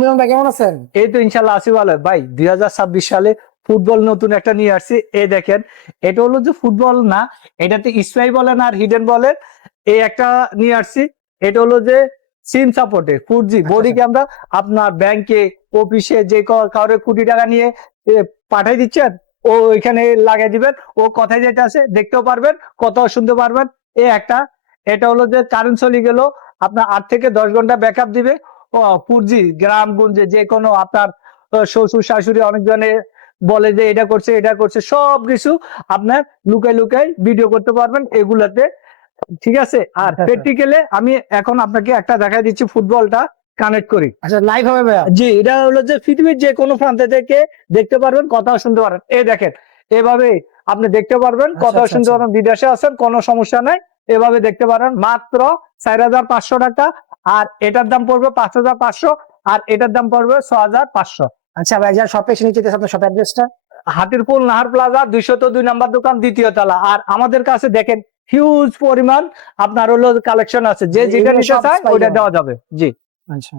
মিলন ভাই কেমন আছেন? এই তো ইনশাল্লাহ আছি ভালো ভাই। 2026 সালে ফুটবল নতুন একটা নিয়ে আসছি। এই দেখেন, এটা হলো যে ফুটবল না, এটাতে স্পাই বলেন আর হিডেন বলেন, এই একটা নিয়ে আসছি। এটা হলো যে সিম সাপোর্টে 4G আচ্ছা বডি আচ্ছা। ক্যামেরা। আপনার ব্যাংকে, অফিসে যে কাউরে কোটি টাকা নিয়ে পাঠাই দিচ্ছেন, ও ওইখানে লাগাই দিবেন, ও কথায় যেটা আছে দেখতেও পারবেন, কথাও শুনতে পারবেন। এই একটা, এটা হলো যে কারেন্ট চলে গেল, আপনার 8 থেকে 10 ঘন্টা ব্যাকআপ দিবে। ও 4G গ্রাম গঞ্জে যে কোনো আপনার শ্বশুর শাশুড়ি অনেকজনে বলে যে এটা করছে এটা করছে, সবকিছু আপনার লুকাই লুকাই ভিডিও করতে পারবেন এগুলাতে। ঠিক আছে। আর আচ্ছা আচ্ছা। প্র্যাকটিক্যালে আমি এখন আপনাকে একটা দেখাই দিচ্ছি, ফুটবলটা কানেক্ট করি। আচ্ছা লাইভ হবে ভাইয়া? জি, এটা হলো যে পৃথিবীর যে কোনো প্রান্ত থেকে দেখতে পারবেন, কথাও শুনতে পারবেন। এই দেখেন, এভাবে আপনি দেখতে পারবেন, আচ্ছা কথাও আচ্ছা শুনতে আচ্ছা। পারবেন। বিদেশে আছেন কোনো সমস্যা নাই, এভাবে দেখতে পারেন। মাত্র 4,500 টাকা। আর এটার দাম পড়বে 5,500, আর এটার দাম পড়বে 6,500। আচ্ছা ভাই, যারা শপে এসে নিতে চাইছে আপনার শপ অ্যাড্রেসটা? হাতিরপুল নাহার প্লাজা 202 নম্বর দোকান, দ্বিতীয় তলা। আর আমাদের কাছে দেখেন হিউজ পরিমাণ আপনার হলো কালেকশন আছে, যে যেটা এগুলো নিতে সব চায় স্পাই ওইটা ক্যামেরা। দেওয়া যাবে। জি। আচ্ছা।